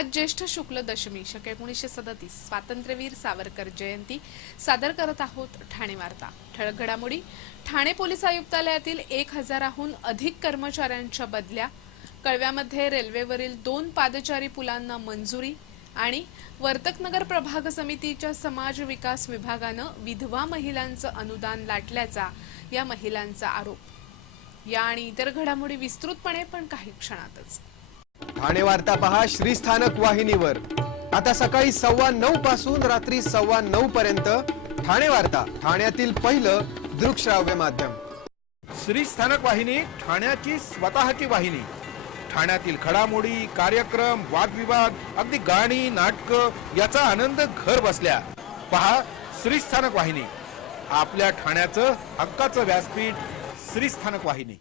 आज ज्येष्ठ शुक्ल दशमी शके 1937 स्वातंत्र्यवीर सावरकर जयंती सादर करत आहोत ठाणे वार्ता। ठळक घडामोडी। ठाणे पोलीस आयुक्तालयातील 1000हून अधिक कर्मचाऱ्यांच्या बदल्या, कळव्यामध्ये रेल्वेवरील 2 पादचारी पुलांना मंजुरी आणि वर्तकनगर प्रभाग समितीच्या समाज विकास विभागानं विधवा महिलांचं अनुदान लाटल्याचा या महिलांचा आरोप। या आणि इतर घडामोडी विस्तृतपणे पण काही क्षणातच। ठाणे वार्ता पहा श्रीस्थानक वाहिनीवर। आता सकाळी 9:15 पासून रात्री 9:15 पर्यंत ठाणे वार्ता, ठाण्यातील पहिलं दृकश्राव्य माध्यम। श्रीस्थानक वाहिनी ठाण्याची स्वतःची वाहिनी। ठाण्यातील घडामोडी, कार्यक्रम, वादविवाद, अगदी गाणी, नाटक याचा आनंद घर बसल्या पहा श्रीस्थानक वाहिनी। आपल्या ठाण्याचं हक्काचं व्यासपीठ श्रीस्थानक वाहिनी।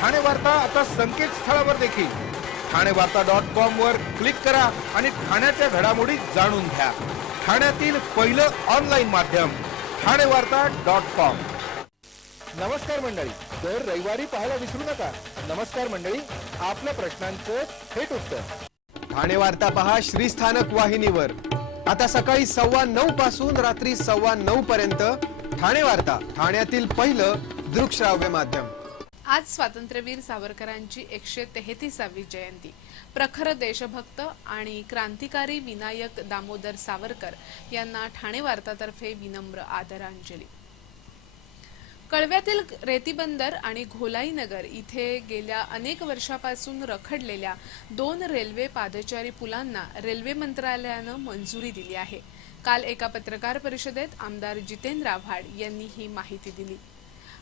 ठाणे वार्ता आता संकेतस्थळावर देखील ठाणेवार्ता.com वर क्लिक करा आणि ठाण्याच्या घडामोडी जाणून घ्या। ठाण्यातील पहिलं ऑनलाईन माध्यम ठाणेवार्ता.com। नमस्कार मंडळी, दर रविवारी पाहायला विसरू नका। नमस्कार मंडळी, आपल्या प्रश्नांचं थेट उत्तर। ठाणे वार्ता पहा श्रीस्थानक वाहिनीवर। आता सकाळी 9:15 पासून रात्री 9:15 पर्यंत ठाणे वार्ता, ठाण्यातील पहिलं दृकश्राव्य माध्यम। आज स्वातंत्र्यवीर सावरकरांची 133वी जयंती। प्रखर देशभक्त आणि क्रांतिकारी विनायक दामोदर सावरकर यांना ठाणे वार्तातर्फे विनम्र आदरांजली। कळव्यातील रेतीबंदर आणि घोलाई नगर इथे गेल्या अनेक वर्षापासून रखडलेल्या 2 रेल्वे पादचारी पुलांना रेल्वे मंत्रालयानं मंजुरी दिली आहे। काल एका पत्रकार परिषदेत आमदार जितेंद्र आव्हाड यांनी ही माहिती दिली।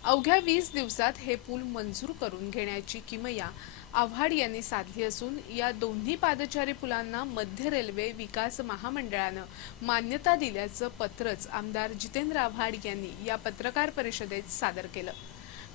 अवघ्या 20 दिवसात हे पूल मंजूर करून घेण्याची किमया आव्हाड यांनी साधली असून या दोन्ही पादचारी पुलांना मध्य रेल्वे विकास महामंडळानं मान्यता दिल्याचं पत्रच आमदार जितेंद्र आव्हाड यांनी या पत्रकार परिषदेत सादर केलं।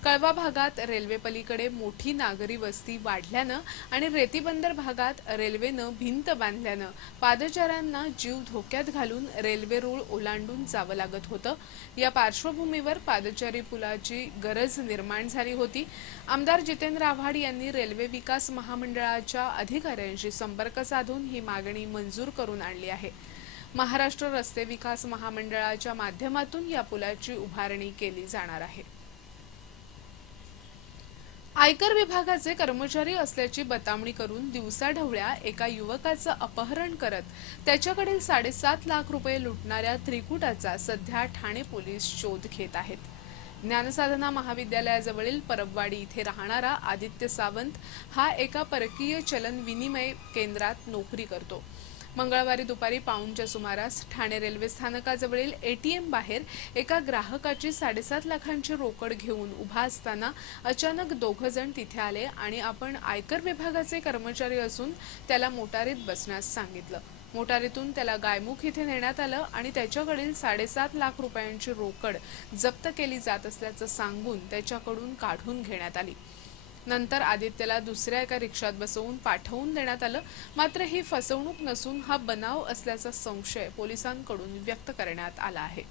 कळवा भागात रेल्वे पलीकडे मोठी नागरी वस्ती वाढल्यानं आणि रेतीबंदर भागात रेल्वेनं भिंत बांधल्यानं पादचाऱ्यांना जीव धोक्यात घालून रेल्वे रूळ ओलांडून जावं लागत होतं। या पार्श्वभूमीवर पादचारी पुलाची गरज निर्माण झाली होती। आमदार जितेंद्र आव्हाड यांनी रेल्वे विकास महामंडळाच्या अधिकाऱ्यांशी संपर्क साधून ही मागणी मंजूर करून आणली आहे। महाराष्ट्र रस्ते विकास महामंडळाच्या माध्यमातून या पुलाची उभारणी केली जाणार आहे। आयकर विभागाचे कर्मचारी असल्याची बतावणी करून दिवसाढवळ्या एका युवकाचं अपहरण करत त्याच्याकडील 7.5 लाख रुपये लुटणाऱ्या त्रिकुटाचा सध्या ठाणे पोलीस शोध घेत आहेत। ज्ञानसाधना महाविद्यालयाजवळील परबवाडी इथे राहणारा आदित्य सावंत हा एका परकीय चलन विनिमय केंद्रात नोकरी करतो। मंगळवारी दुपारी पाऊणच्या सुमारास ठाणे रेल्वे स्थानकाजवळील एटीएम बाहेर एका ग्राहकाची 7.5 लाखांची रोकड घेऊन उभा असताना अचानक 2 जण तिथे आले आणि आपण आयकर विभागाचे कर्मचारी असून त्याला मोटारीत बसण्यास सांगितलं। मोटारीतून त्याला गायमुख इथे नेण्यात आलं आणि त्याच्याकडील 7.5 लाख रुपयांची रोकड जप्त केली जात असल्याचं सांगून त्याच्याकडून काढून घेण्यात आली। नंतर आदित्यला दुसऱ्या एका रिक्षात बसवून पाठवून देण्यात आलं। मात्र ही फसवणूक नसून हा बनाव असल्याचा संशय पोलिसांकडून व्यक्त करण्यात आला आहे।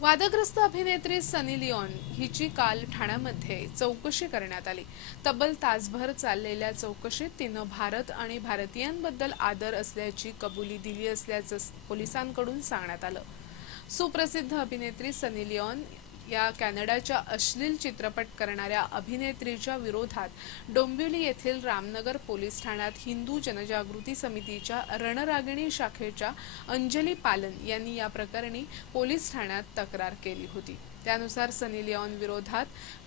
वादग्रस्त अभिनेत्री सनी लिओन हिची काल ठाण्यामध्ये चौकशी करण्यात आली। तब्बल तासभर चाललेल्या चौकशीत तिनं भारत आणि भारतीयांबद्दल आदर असल्याची कबुली दिली असल्याचं पोलिसांकडून सांगण्यात आलं। सुप्रसिद्ध अभिनेत्री सनी लिओन या कॅनडाच्या अश्लील चित्रपट करणाऱ्या अभिनेत्रीच्या विरोधात डोंबिवली येथील रामनगर पोलीस ठाण्यात हिंदू जनजागृती समितीच्या रणरागिणी शाखेच्या अंजली पालन यांनी या प्रकरणी पोलीस ठाण्यात तक्रार केली होती। त्यानुसार सनी लिओन विरोधात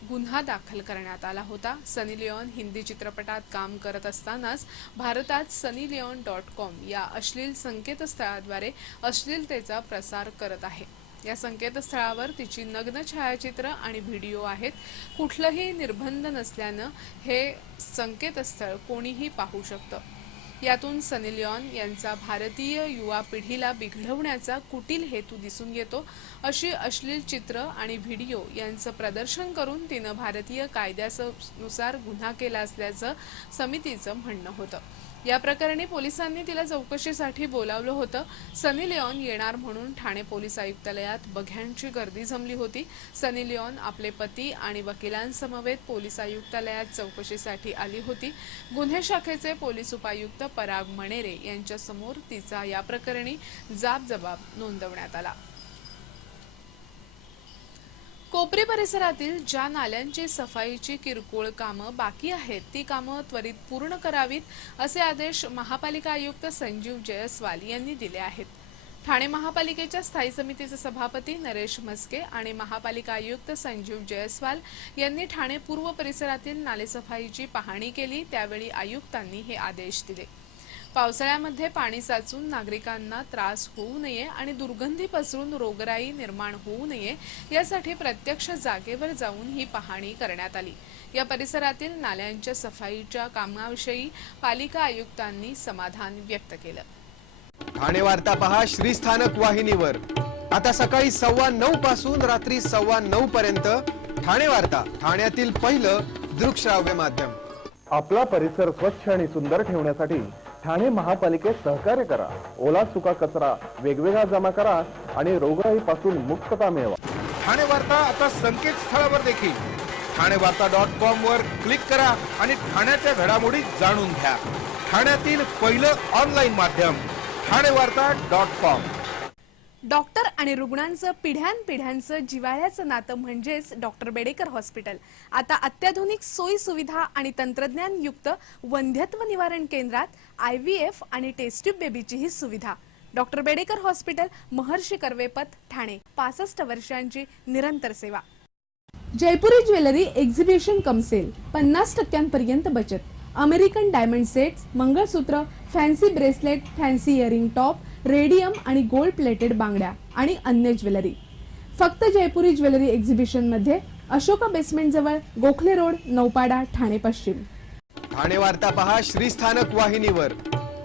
गुन्हा दाखल करण्यात आला होता। सनी लिओन हिंदी चित्रपटात काम करत असतानाच भारतात sunnyleon.com या अश्लील संकेतस्थळाद्वारे अश्लीलतेचा प्रसार करत आहे। या संकेतस्थळावर तिची नग्न छायाचित्र आणि व्हिडिओ आहेत। कुठलंही निर्बंध नसल्यानं हे संकेतस्थळ कोणीही पाहू शकतं। यातून सनी लिओन यांचा भारतीय युवा पिढीला बिघडवण्याचा कुटील हेतू दिसून येतो अशी अश्लील चित्र आणि व्हिडिओ यांचं प्रदर्शन करून तिनं भारतीय कायद्यानुसार गुन्हा केला असल्याचं समितीचं म्हणणं होतं। या प्रकरणी पोलिसांनी तिला चौकशीसाठी बोलावलं होतं। सनी लिओन येणार म्हणून ठाणे पोलीस आयुक्तालयात बघ्यांची गर्दी जमली होती। सनी लिओन आपले पती आणि वकिलांसमवेत पोलीस आयुक्तालयात चौकशीसाठी आली होती। गुन्हे शाखेचे पोलीस उपायुक्त पराग मणेरे यांच्यासमोर तिचा या प्रकरणी जबाब नोंदवण्यात आला। कोपरी परिसरातील ज्या नाल्यांची सफाईची किरकोळ कामं बाकी आहेत ती कामं त्वरित पूर्ण करावीत असे आदेश महापालिका आयुक्त संजीव जयस्वाल यांनी दिले आहेत। ठाणे महापालिकेच्या स्थायी समितीचे सभापती नरेश म्हस्के आणि महापालिका आयुक्त संजीव जयस्वाल यांनी ठाणे पूर्व परिसरातील नालेसफाईची पाहणी केली। त्यावेळी आयुक्तांनी हे आदेश दिले। पावसाळ्यामध्ये पाणी साचून नागरिकांना त्रास होऊ नये आणि दुर्गंधी पसरून रोगराई निर्माण होऊ नये यासाठी प्रत्यक्ष जागेवर जाऊन ही पाहणी करण्यात आली। या परिसरातील नाल्यांच्या सफाईच्या कामाविषयी पालिका आयुक्तांनी समाधान व्यक्त केलं। ठाणे वार्ता पहा श्रीस्थानक वाहिनीवर आता सकाळी 9:15 पासून रात्री 9:15 पर्यंत ठाणे वार्ता, ठाण्यातील पहिलं दृकश्राव्य माध्यम। आपला परिसर स्वच्छ आणि सुंदर ठेवण्यासाठी ठाणे महापालिकेत सहकार्य करा। ओला सुका कचरा वेगवेगळा जमा करा आणि रोगराईपासून मुक्तता मिळवा। ठाणे वार्ता आता संकेतस्थळावर देखील ठाणेवार्ता.com वर क्लिक करा आणि ठाण्याच्या घडामोडी जाणून घ्या। ठाण्यातील पहिलं ऑनलाईन माध्यम ठाणेवार्ता.com। डॉक्टर आणि रुग्णांचं पिढ्यानपिढ्यांचं जिव्हाळ्याचं नातं म्हणजेच डॉक्टर बेडेकर हॉस्पिटल आता अत्याधुनिक सोयी सुविधा आणि तंत्रज्ञान युक्त वंध्यत्व निवारण केंद्रात IVF आणि टेस्ट ट्यूब बेबीचीही सुविधा। Doctor Bedekar hospital, Maharshi Karvepath, Thane. 65 वर्षांची निरंतर सेवा। Jaipuri jewellery exhibition cum sale, 50% बचत। American diamond sets, mangalsutra, fancy bracelet, fancy earring top, radium आणि गोल्ड प्लेटेड बांगड्या आणि अन्य ज्वेलरी फक्त जयपुरी ज्वेलरी एक्झिबिशन मध्ये, अशोका बेसमेंट जवळ, गोखले रोड, नौपाडा, ठाणे पश्चिम। ठाणे वार्ता पहा श्रीस्थानक वाहिनीवर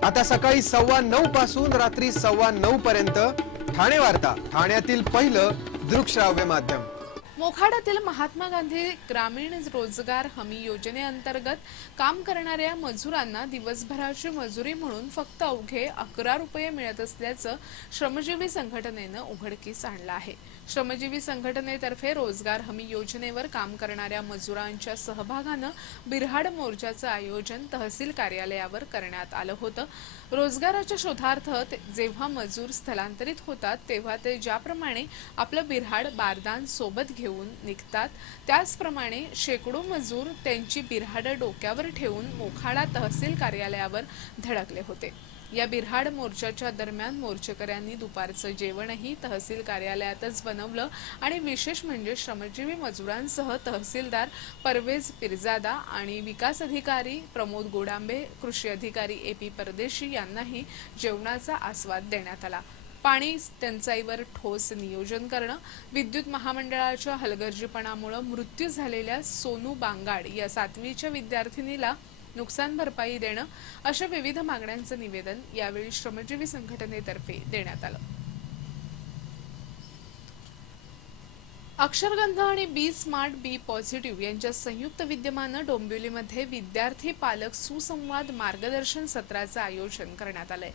आता सकाळी 9:15 पासून रात्री 9:15 पर्यंत ठाणे वार्ता, ठाण्यातील पहिलं दृकश्राव्य माध्यम। मोखाड्यातील महात्मा गांधी ग्रामीण रोजगार हमी योजनेअंतर्गत काम करणाऱ्या मजुरांना दिवसभराची मजुरी म्हणून फक्त अवघे 11 रुपये मिळत असल्याचं श्रमजीवी संघटनेनं उघडकीस आणलं आहे। श्रमजीवी संघटनेतर्फे रोजगार हमी योजनेवर काम करणाऱ्या मजुरांच्या सहभागानं बिऱ्हाड मोर्चाचं आयोजन तहसील कार्यालयावर करण्यात आलं होतं। रोजगाराच्या शोधार्थ जेव्हा मजूर स्थलांतरित होतात तेव्हा ते ज्याप्रमाणे आपलं बिऱ्हाड बारदान सोबत घेऊन निघतात त्याचप्रमाणे शेकडो मजूर त्यांची बिऱ्हाड डोक्यावर ठेवून मोखाडा तहसील कार्यालयावर धडकले होते। या बिऱ्हाड मोर्चाच्या दरम्यान मोर्चेकऱ्यांनी दुपारचं जेवणही तहसील कार्यालयातच बनवलं आणि विशेष म्हणजे श्रमजीवी मजुरांसह तहसीलदार परवेज पिरजादा आणि विकास अधिकारी प्रमोद गोडांबे, कृषी अधिकारी AP परदेशी यांनाही जेवणाचा आस्वाद देण्यात आला। पाणी टंचाईवर ठोस नियोजन करणं, विद्युत महामंडळाच्या हलगर्जीपणामुळे मृत्यू झालेल्या सोनू बांगाड या 7वीच्या विद्यार्थिनीला नुकसान भरपाई देणं अशा विविध मागण्यांचं निवेदन यावेळी श्रमजीवी संघटनेतर्फे देण्यात आलं। अक्षरगंध आणि बी स्मार्ट बी पॉझिटिव्ह यांच्या संयुक्त विद्यमानं डोंबिवलीमध्ये विद्यार्थी पालक सुसंवाद मार्गदर्शन सत्राचं आयोजन करण्यात आलंय।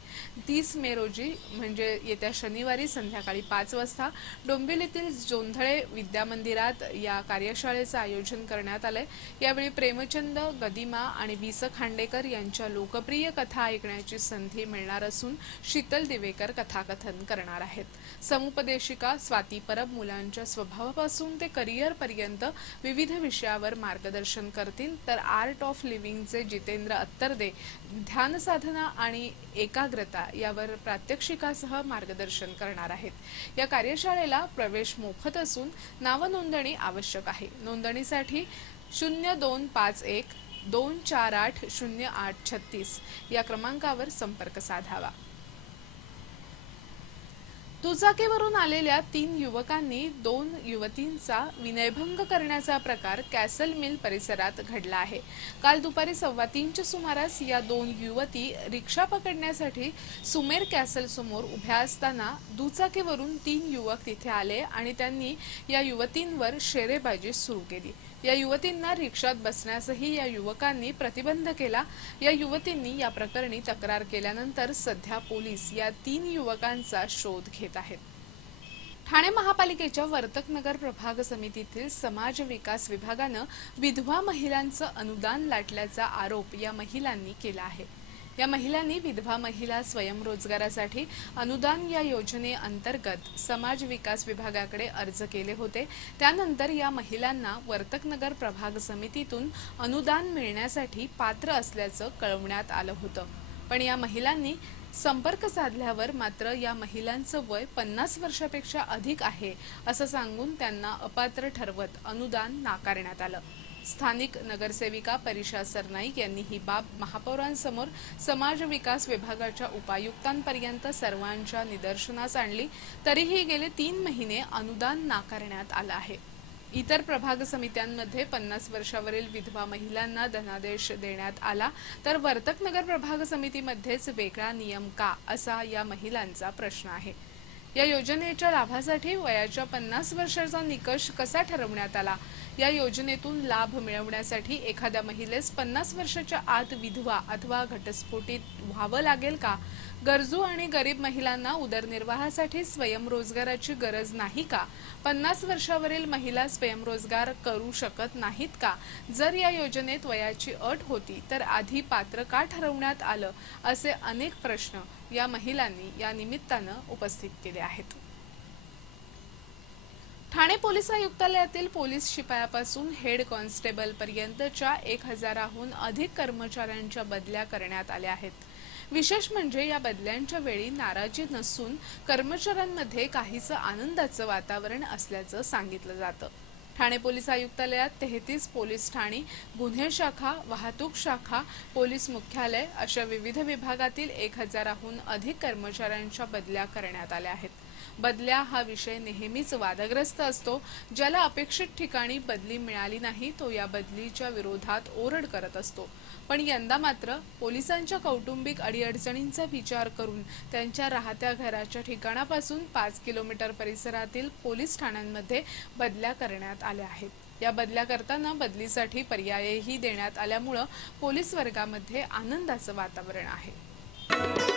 30 मे रोजी म्हणजे येत्या शनिवारी संध्याकाळी 5 वाजता डोंबिवलीतील जोंधळे विद्यामंदिरात या कार्यशाळेचं आयोजन करण्यात आलंय। यावेळी प्रेमचंद गदिमा आणि वीस खांडेकर यांच्या लोकप्रिय कथा ऐकण्याची संधी मिळणार असून शीतल दिवेकर कथाकथन करणार आहेत। समुपदेशिका स्वाती परब मुलांच्या स्वभावापासून ते करिअर पर्यंत विविध विषयावर मार्गदर्शन करतील, तर आर्ट ऑफ लिव्हिंगचे जितेंद्र अत्तरदे ध्यान साधना आणि एकाग्रता यावर प्रात्यक्षिकासह मार्गदर्शन करणार आहेत। या कार्यशाळेला प्रवेश मोफत असून नावनोंदणी आवश्यक आहे। नोंदणीसाठी 0251 248 0836 या क्रमांकावर संपर्क साधावा। दुचाकीवरून आलेल्या 3 युवकांनी 2 युवतींचा विनयभंग करण्याचा प्रकार कॅसल मिल परिसरात घडला आहे। काल दुपारी 2:15च्या सुमारास या 2 युवती रिक्षा पकडण्यासाठी सुमेर कॅसल समोर उभ्या असताना दुचाकीवरून 3 युवक तिथे आले आणि त्यांनी या युवतींवर शेरेबाजी सुरू केली। या युवतींना रिक्षात बसण्यासही या युवकांनी प्रतिबंध केला। या युवतींनी या प्रकरणी तक्रार केल्यानंतर सध्या पोलीस या 3 युवकांचा शोध घेत आहेत। ठाणे महापालिकेच्या वर्तकनगर प्रभाग समितीतील समाज विकास विभागानं विधवा महिलांचं अनुदान लाटल्याचा आरोप या महिलांनी केला आहे। या महिलांनी विधवा महिला स्वयंरोजगारासाठी अनुदान या योजनेअंतर्गत समाज विकास विभागाकडे अर्ज केले होते। त्यानंतर या महिलांना वर्तकनगर प्रभाग समितीतून अनुदान मिळण्यासाठी पात्र असल्याचं कळवण्यात आलं होतं। पण या महिलांनी संपर्क साधल्यावर मात्र या महिलांचं वय 50 वर्षापेक्षा अधिक आहे असं सांगून त्यांना अपात्र ठरवत अनुदान नाकारण्यात आलं। स्थानिक नगरसेविका परिशा सरनाईक यांनी ही बाब महापौरांसमोर समाज विकास विभागाच्या उपायुक्तांपर्यंत सर्वांच्या निदर्शनास आणली, तरीही गेले 3 महिने अनुदान नाकारण्यात आलं आहे। इतर प्रभाग समित्यांमध्ये 50 वर्षावरील विधवा महिलांना धनादेश देण्यात आला, तर वर्तकनगर प्रभाग समितीमध्येच वेगळा नियम का, असा या महिलांचा प्रश्न आहे। या योजनेच्या लाभासाठी वयाच्या 50 वर्षाचा निकष कसा ठरवण्यात आला? या योजनेतून लाभ मिळवण्यासाठी एखाद्या महिलेस 50 वर्षाच्या आत विधवा अथवा घटस्फोटित व्हावं लागेल का? गरजू आणि गरीब महिलांना उदरनिर्वाहासाठी स्वयंरोजगाराची गरज नाही का? 50 वर्षावरील महिला स्वयंरोजगार करू शकत नाहीत का? जर या योजनेत वयाची अट होती तर आधी पात्र का ठरवण्यात आलं? असे अनेक प्रश्न या महिलांनी या निमित्तानं उपस्थित केले आहेत। ठाणे पोलीस आयुक्तालयातील पोलीस शिपायापासून हेड कॉन्स्टेबल पर्यंतच्या 1000हून अधिक कर्मचाऱ्यांच्या बदल्या करण्यात आल्या आहेत। विशेष म्हणजे या बदल्यांच्या वेळी नाराजी नसून कर्मचाऱ्यांमध्ये काहीसं आनंदाचं वातावरण असल्याचं सांगितलं जातं। ठाणे पोलीस आयुक्तालयात 33 पोलीस ठाणी, गुन्हे शाखा, वाहतूक शाखा, पोलीस मुख्यालय अशा विविध विभागातील 1000हून अधिक कर्मचाऱ्यांच्या बदल्या करण्यात आल्या आहेत। बदल्या हा विषय नेहमीच वादग्रस्त असतो। ज्याला अपेक्षित ठिकाणी बदली मिळाली नाही तो या बदलीच्या विरोधात ओरड करत असतो। पण यंदा मात्र पोलिसांच्या कौटुंबिक अडीअडचणींचा विचार करून त्यांच्या राहत्या घराच्या ठिकाणापासून 5 किलोमीटर परिसरातील पोलीस ठाण्यांमध्ये बदल्या करण्यात आल्या आहेत। या बदल्या करताना बदलीसाठी पर्यायही देण्यात आल्यामुळे पोलीस वर्गामध्ये आनंदाचं वातावरण आहे।